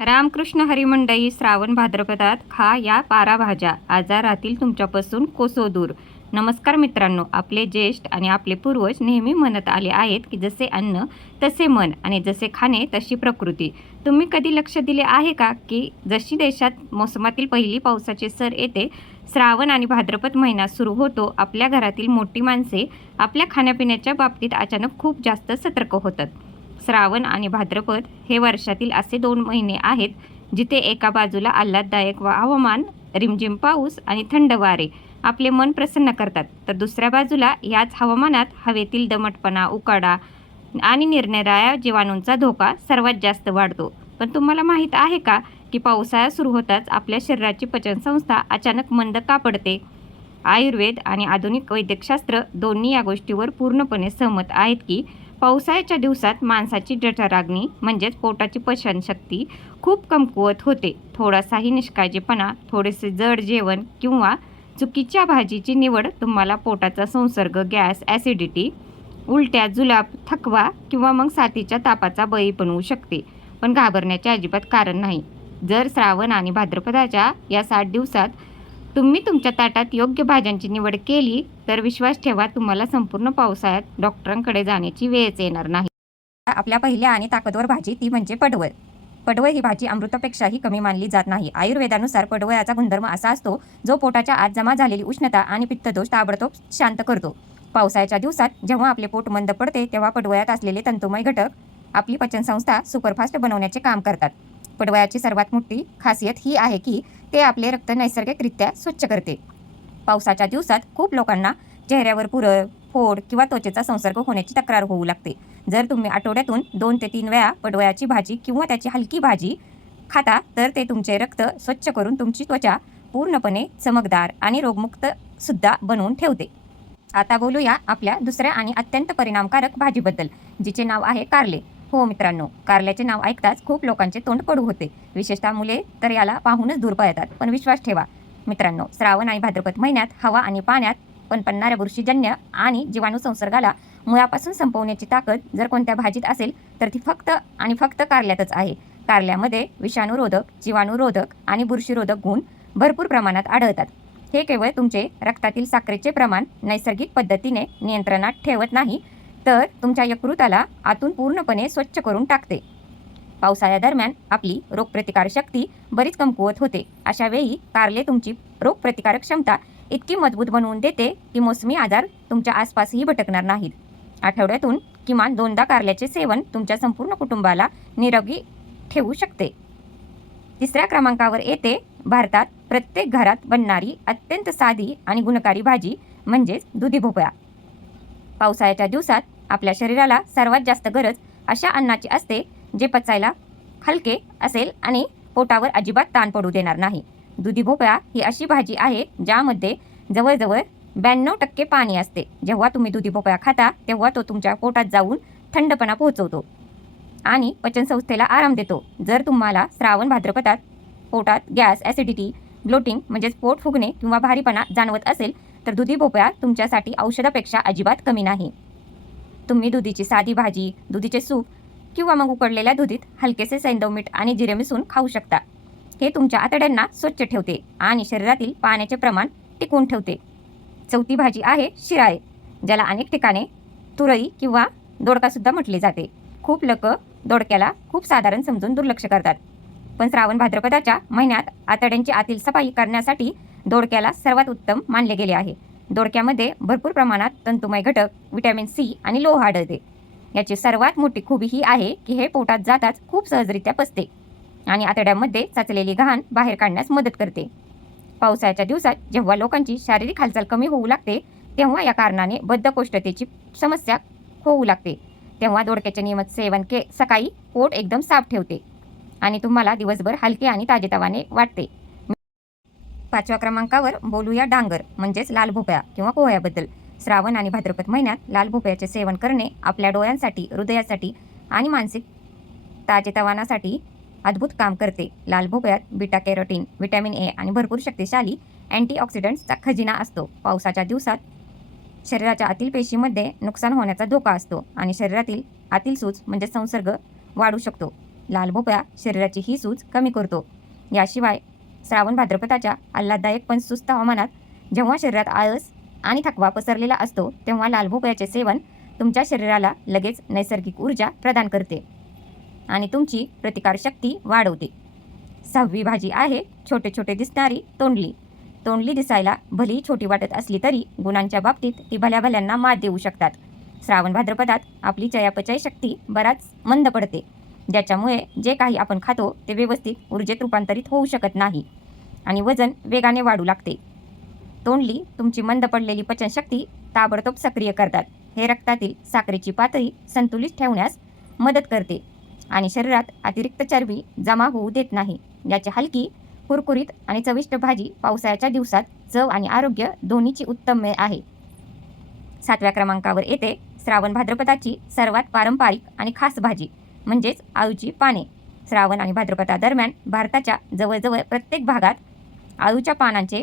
रामकृष्ण हरिमंडळी. श्रावण भाद्रपदात खा या पाराभाज्या, आजारातील तुमच्यापासून कोसो दूर. नमस्कार मित्रांनो. आपले ज्येष्ठ आणि आपले पूर्वज नेहमी म्हणत आले आहेत की जसे अन्न तसे मन आणि जसे खाणे तशी प्रकृती. तुम्ही कधी लक्ष दिले आहे का की जशी देशात मोसमातील पहिली पावसाची सर येते, श्रावण आणि भाद्रपद महिना सुरू होतो, आपल्या घरातील मोठी माणसे आपल्या खाण्यापिण्याच्या बाबतीत अचानक खूप जास्त सतर्क होतात. श्रावण आणि भाद्रपद हे वर्षातील असे 2 महिने आहेत जिथे एका बाजूला आल्हाददायक हवामान, रिमझिम पाऊस आणि थंड वारे आपले मन प्रसन्न करतात, तर दुसऱ्या बाजूला याच हवामानात हवेतील दमटपणा, उकाडा आणि निरनिराळ्या जीवाणूंचा धोका सर्वात जास्त वाढतो. पण तुम्हाला माहीत आहे का की पावसाळा सुरू होताच आपल्या शरीराची पचनसंस्था अचानक मंद का पडते? आयुर्वेद आणि आधुनिक वैद्यकशास्त्र दोन्ही या गोष्टीवर पूर्णपणे सहमत आहेत की पावसाळ्याच्या दिवसात माणसाची जठराग्नी म्हणजेच पोटाची पचनशक्ती खूप कमकुवत होते. थोडासाही निष्काळजीपणा, थोडेसे जड जेवण किंवा चुकीच्या भाजीची निवड तुम्हाला पोटाचा संसर्ग, गॅस, ॲसिडिटी, उलट्या, जुलाब, थकवा किंवा मग साथीच्या तापाचा बळी बनवू शकते. पण घाबरण्याचे अजिबात कारण नाही. जर श्रावण आणि भाद्रपदाच्या या 60 दिवसात तुम्ही तुमच्या ताटात योग्य भाज्यांची निवड केली तर विश्वास ठेवा, तुम्हाला संपूर्ण पावसाळ्यात डॉक्टरांकडे जाण्याची वेळच येणार नाही. आपल्या पहिल्या आणि ताकदवर भाजी ती म्हणजे पडवळ. पडवळ ही भाजी अमृतापेक्षाही कमी मानली जात नाही. आयुर्वेदानुसार पडवळाचा गुणधर्म असा असतो जो पोटाच्या आत जमा झालेली उष्णता आणि पित्तदोष ताबडतोब शांत करतो. पावसाळ्याच्या दिवसात जेव्हा आपले पोट मंद पडते तेव्हा पडवळात असलेले तंतुमय घटक आपली पचनसंस्था सुपरफास्ट बनवण्याचे काम करतात. पडवळाची सर्वात मोठी खासियत ही आहे की ते आपले रक्त नैसर्गिकरित्या स्वच्छ करते. पावसाच्या दिवसात खूप लोकांना चेहऱ्यावर पुरळ, फोड किंवा त्वचेचा संसर्ग होण्याची तक्रार होऊ लागते. जर तुम्ही आठवड्यातून 2 ते 3 वेळा पडवळाची भाजी किंवा त्याची हलकी भाजी खाता तर ते तुमचे रक्त स्वच्छ करून तुमची त्वचा पूर्णपणे चमकदार आणि रोगमुक्त सुद्धा बनवून ठेवते. आता बोलूया आपल्या दुसऱ्या आणि अत्यंत परिणामकारक भाजीबद्दल, जिचे नाव आहे कारले. हो मित्रांनो, कारल्याचे नाव ऐकताच खूप लोकांचे तोंड कडू होते. विशेषतः मुले तर याला पाहूनच दूर पळतात. पण विश्वास ठेवा मित्रांनो, श्रावण आणि भाद्रपद महिन्यात हवा आणि पाण्यात पणपणणाऱ्या बुरशीजन्य आणि जीवाणू संसर्गाला मुळापासून संपवण्याची ताकद जर कोणत्या भाजीत असेल तर ती फक्त आणि फक्त कारल्यातच आहे. कारल्यामध्ये विषाणूरोधक, जीवाणूरोधक आणि बुरशीरोधक गुण भरपूर प्रमाणात आढळतात. हे केवळ तुमचे रक्तातील साखरेचे प्रमाण नैसर्गिक पद्धतीने नियंत्रणात ठेवत नाही, तर तुमच्या यकृताला आतून पूर्णपणे स्वच्छ करून टाकते. पावसाळ्यादरम्यान आपली रोगप्रतिकारक शक्ती बरीच कमकुवत होते. अशा वेळी कारले तुमची रोगप्रतिकारक क्षमता इतकी मजबूत बनवून देते की मोसमी आजार तुमच्या आसपासही भटकणार नाहीत. आठवड्यातून किमान 2दा कारल्याचे सेवन तुमच्या संपूर्ण कुटुंबाला निरोगी ठेवू शकते. तिसऱ्या क्रमांकावर येते भारतात प्रत्येक घरात बनणारी अत्यंत साधी आणि गुणकारी भाजी म्हणजेच दुधी भोपळा. पावसाळ्याच्या दिवसात आपल्या शरीराला सर्वात जास्त गरज अशा अन्नाची असते जे पचायला हलके असेल आणि पोटावर अजिबात ताण पडू देणार नाही. दुधी भोपळा ही अशी भाजी आहे ज्यामध्ये जवळजवळ 92% पाणी असते. जेव्हा तुम्ही दुधी भोपळा खाता तेव्हा तो तुमच्या पोटात जाऊन थंडपणा पोहोचवतो आणि पचनसंस्थेला आराम देतो. जर तुम्हाला श्रावण भाद्रपदात पोटात गॅस, ॲसिडिटी, ब्लोटिंग म्हणजेच पोट फुगणे किंवा भारीपणा जाणवत असेल तर दुधी भोपळा तुमच्यासाठी औषधापेक्षा अजिबात कमी नाही. तुम्ही दुधीची साधी भाजी, दुधीचे सूप किंवा मग उकडलेल्या दुधीत हलकेसे सैंधव मीठ आणि जिरे मिसळून खाऊ शकता. हे तुमच्या आतड्यांना स्वच्छ ठेवते आणि शरीरातील पाण्याचे प्रमाण टिकवून ठेवते. चौथी भाजी आहे शिराळे, ज्याला अनेक ठिकाणी तुरई किंवा दोडकासुद्धा म्हटले जाते. खूप लोक दोडक्याला खूप साधारण समजून दुर्लक्ष करतात, पण श्रावण भाद्रपदाच्या महिन्यात आतड्यांची आतील सफाई करण्यासाठी दोडक्याला सर्वात उत्तम मानले गेले आहे. दोडक्यामध्ये भरपूर प्रमाणात तंतुमय घटक, व्हिटॅमिन सी आणि लोह आढळते. याची सर्वात मोठी खूबी ही आहे की हे पोटात जाताच खूप सहजरित्या पचते आणि आतड्यामध्ये साचलेली घाण बाहेर काढण्यास मदत करते. पावसाळ्याच्या दिवसात जेव्हा लोकांची शारीरिक हालचाल कमी होऊ लागते तेव्हा या कारणाने बद्धकोष्ठतेची समस्या होऊ लागते. तेव्हा दोडक्याचे नियमित सेवन सकाळी पोट एकदम साफ ठेवते आणि तुम्हाला दिवसभर हलके आणि ताजेतवाने वाटते. 5व्या क्रमांकावर बोलूया डांगर म्हणजेच लाल भोपळा किंवा पोह्याबद्दल. श्रावण आणि भाद्रपद महिन्यात लाल भोपळ्याचे सेवन करणे आपल्या डोळ्यांसाठी, हृदयासाठी आणि मानसिक ताजेतवानासाठी अद्भुत काम करते. लाल भोपळ्यात बीटा कॅरोटीन, व्हिटॅमिन ए आणि भरपूर शक्तिशाली अँटीऑक्सिडंट्सचा खजिना असतो. पावसाच्या दिवसात शरीराच्या आतील पेशीमध्ये नुकसान होण्याचा धोका असतो आणि शरीरातील आतील सूज म्हणजे संसर्ग वाढू शकतो. लाल भोपळा शरीराची ही सूज कमी करतो. याशिवाय श्रावण भाद्रपदाच्या आल्हाददायक पण सुस्त हवामानात जेव्हा शरीरात आळस आणि थकवा पसरलेला असतो तेव्हा लाल भोपळ्याचे सेवन तुमच्या शरीराला लगेच नैसर्गिक ऊर्जा प्रदान करते आणि तुमची प्रतिकारशक्ती वाढवते. 6वी भाजी आहे छोटे छोटे दिसणारी तोंडली. तोंडली दिसायला भली छोटी वाटत असली तरी गुणांच्या बाबतीत ती भल्या भल्यांना मात देऊ शकतात. श्रावण भाद्रपदात आपली चयापचय शक्ती बराच मंद पडते, ज्याच्यामुळे जे काही आपण खातो ते व्यवस्थित ऊर्जेत रूपांतरित होऊ शकत नाही आणि वजन वेगाने वाढू लागते. तोंडली तुमची मंद पडलेली पचनशक्ती ताबडतोब सक्रिय करतात. हे रक्तातील साखरेची पातळी संतुलित ठेवण्यास मदत करते आणि शरीरात अतिरिक्त चरबी जमा होऊ देत नाही. याची हलकी, कुरकुरीत आणि चविष्ट भाजी पावसाळ्याच्या दिवसात चव आणि आरोग्य दोन्हीची उत्तम मेळ आहे. 7व्या क्रमांकावर येते श्रावण भाद्रपदाची सर्वात पारंपरिक आणि खास भाजी म्हणजेच आळूची पाने. श्रावण आणि भाद्रपदादरम्यान भारताच्या जवळजवळ प्रत्येक भागात आळूच्या पानांचे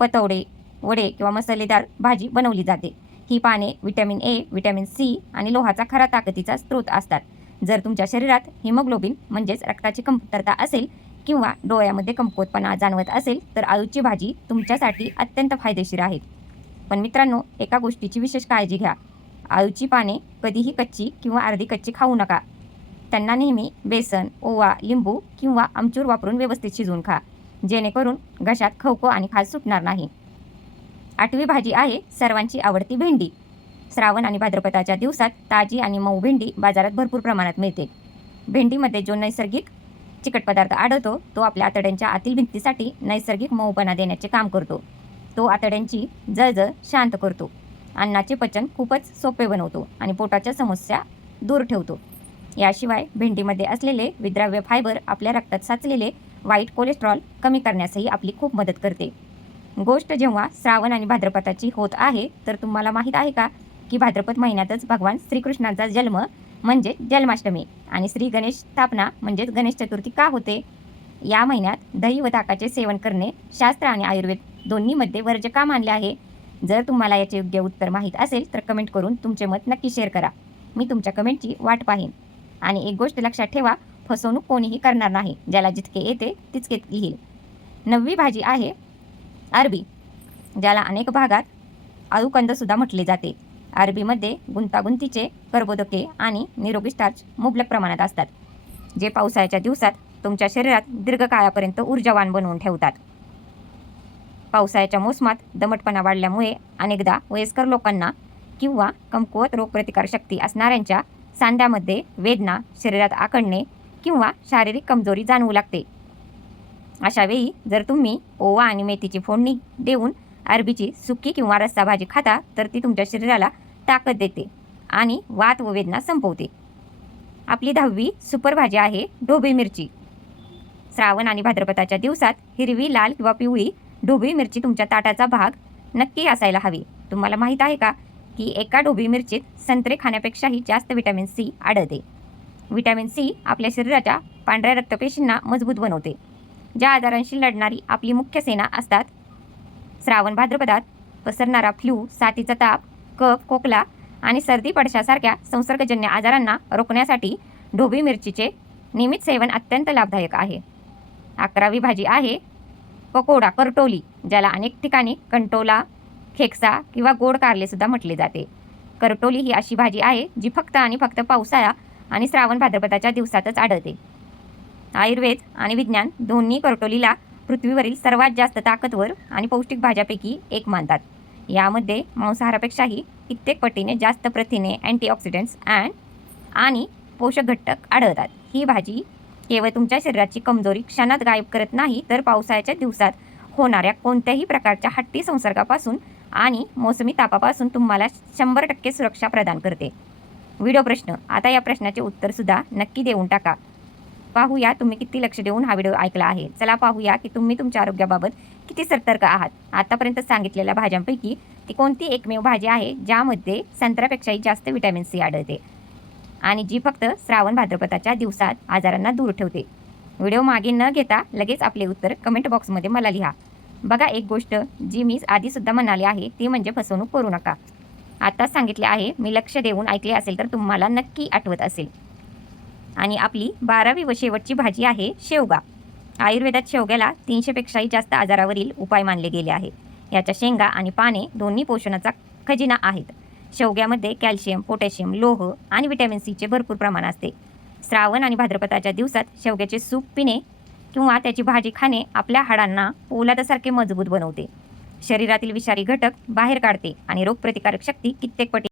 पतवडे, वडे किंवा मसालेदार भाजी बनवली जाते. ही पाने व्हिटॅमिन ए, व्हिटॅमिन सी आणि लोहाचा खरा ताकदीचा स्रोत असतात. जर तुमच्या शरीरात हिमोग्लोबिन म्हणजेच रक्ताची कमतरता असेल किंवा डोळ्यामध्ये कमकुवतपणा जाणवत असेल तर आळूची भाजी तुमच्यासाठी अत्यंत फायदेशीर आहे. पण मित्रांनो, एका गोष्टीची विशेष काळजी घ्या. आळूची पाने कधीही कच्ची किंवा अर्धी कच्ची खाऊ नका. त्यांना नेहमी बेसन, ओवा, लिंबू किंवा आमचूर वापरून व्यवस्थित शिजवून खा, जेणेकरून घशात खवखव आणि खाज सुटणार नाही. 8वी भाजी आहे सर्वांची आवडती भेंडी. श्रावण आणि भाद्रपदाच्या दिवसात ताजी आणि मऊ भेंडी बाजारात भरपूर प्रमाणात मिळते. भेंडीमध्ये जो नैसर्गिक चिकट पदार्थ आढळतो तो आपल्या आतड्यांच्या आतील भिंतीसाठी नैसर्गिक मऊपणा देण्याचे काम करतो. तो आतड्यांची जळजळ शांत करतो, अन्नाचे पचन खूपच सोपे बनवतो आणि पोटाच्या समस्या दूर ठेवतो. याशिवाय भेंडीमध्ये असलेले विद्राव्य फायबर आपल्या रक्तात साचलेले वाईट कोलेस्ट्रॉल कमी करण्यासही आपली खूप मदत करते. गोष्ट जेव्हा श्रावण आणि भाद्रपदाची होत आहे तर तुम्हाला माहीत आहे का की भाद्रपद महिन्यातच भगवान श्रीकृष्णाचा जन्म म्हणजे जन्माष्टमी आणि श्री गणेश स्थापना म्हणजेच गणेश चतुर्थी का होते? या महिन्यात दही व ताकाचे सेवन करणे शास्त्र आणि आयुर्वेद दोन्हीमध्ये वर्ज्य का मानले आहे? जर तुम्हाला याचे योग्य उत्तर माहीत असेल तर कमेंट करून तुमचे मत नक्की शेअर करा. मी तुमच्या कमेंटची वाट पाहीन. आणि एक गोष्ट लक्षात ठेवा, फसवणूक कोणीही करणार नाही. ज्याला जितके येते तितके लिहील. 9वी भाजी आहे अरबी, ज्याला अनेक भागात आळूकंदसुद्धा म्हटले जाते. अरबीमध्ये गुंतागुंतीचे कर्बोदके आणि निरोगी स्टार्च मुबलक प्रमाणात असतात, जे पावसाळ्याच्या दिवसात तुमच्या शरीरात दीर्घकाळापर्यंत ऊर्जावान बनवून ठेवतात. पावसाळ्याच्या मोसमात दमटपणा वाढल्यामुळे अनेकदा वयस्कर लोकांना किंवा कमकुवत रोगप्रतिकारशक्ती असणाऱ्यांच्या सांध्यामध्ये वेदना, शरीरात आखडणे किंवा शारीरिक कमजोरी जाणवू लागते. अशा वेळी जर तुम्ही ओवा आणि मेथीची फोडणी देऊन अरबीची सुकी किंवा रस्सा भाजी खाता तर ती तुमच्या शरीराला ताकद देते आणि वात व वेदना संपवते. आपली 10वी सुपर भाजी आहे ढोबळी मिरची. श्रावण आणि भाद्रपदाच्या दिवसात हिरवी, लाल किंवा पिवळी ढोबळी मिरची तुमच्या ताटाचा भाग नक्की असायला हवी. तुम्हाला माहीत आहे का की एका ढोबळी मिरचीत संत्रे खाण्यापेक्षाही जास्त व्हिटॅमिन सी आढळते. व्हिटॅमिन सी आपल्या शरीराच्या पांढऱ्या रक्तपेशींना मजबूत बनवते, ज्या आजारांशी लढणारी आपली मुख्य सेना असतात. श्रावण भाद्रपदात पसरणारा फ्लू, साथीचा ताप, कफ, खोकला आणि सर्दी पडशासारख्या संसर्गजन्य आजारांना रोखण्यासाठी ढोबळी मिरचीचे नियमित सेवन अत्यंत लाभदायक आहे. 11वी भाजी आहे पकोडा, करटोली, ज्याला अनेक ठिकाणी कंटोला, खेकसा किंवा गोड कारलेसुद्धा म्हटले जाते. करटोली ही अशी भाजी आहे जी फक्त आणि फक्त पावसाळा आणि श्रावण भाद्रपदाच्या दिवसातच आढळते. आयुर्वेद आणि विज्ञान दोन्ही करटोलीला पृथ्वीवरील सर्वात जास्त ताकदवर आणि पौष्टिक भाज्यापैकी एक मानतात. यामध्ये मांसाहारापेक्षाही कित्येक पटीने जास्त प्रथिने, अँटीऑक्सिडंट्स आणि पोषक घटक आढळतात. ही भाजी केवळ तुमच्या शरीराची कमजोरी क्षणात गायब करत नाही, तर पावसाळ्याच्या दिवसात होणाऱ्या कोणत्याही प्रकारच्या हट्टी संसर्गापासून आणि मोसमी तापापासून तुम्हाला 100% सुरक्षा प्रदान करते. व्हिडिओ प्रश्न. आता या प्रश्नाचे उत्तरसुद्धा नक्की देऊन टाका. पाहूया तुम्ही किती लक्ष देऊन हा व्हिडिओ ऐकला आहे. चला पाहूया की तुम्ही तुमच्या आरोग्याबाबत किती सतर्क आहात. आतापर्यंत सांगितलेल्या भाज्यांपैकी ती कोणती एकमेव भाजी आहे ज्यामध्ये संत्र्यापेक्षाही जास्त व्हिटॅमिन सी आढळते आणि जी फक्त श्रावण भाद्रपदाच्या दिवसात आजारांना दूर ठेवते? व्हिडिओ मागे न घेता लगेच आपले उत्तर कमेंट बॉक्समध्ये मला लिहा. बघा, एक गोष्ट जी मी आधीसुद्धा म्हणाली आहे ती म्हणजे फसवणूक करू नका. आता सांगितले आहे, मी लक्ष देऊन ऐकले असेल तर तुम्हाला नक्की आठवत असेल. आणि आपली 12वी व शेवटची भाजी आहे शेवगा. आयुर्वेदात शेवग्याला 300पेक्षाही जास्त आजारावरील उपाय मानले गेले आहे. याच्या शेंगा आणि पाने दोन्ही पोषणाचा खजिना आहेत. शेवग्यामध्ये कॅल्शियम, पोटॅशियम, लोह आणि व्हिटॅमिन सीचे भरपूर प्रमाण असते. श्रावण आणि भाद्रपदाच्या दिवसात शेवग्याचे सूप पिणे किंवा त्याची भाजी खाणे आपल्या हाडांना पोलादासारखे मजबूत बनवते, शरीरातील विषारी घटक बाहेर काढते आणि रोगप्रतिकारक शक्ती कित्येक पटी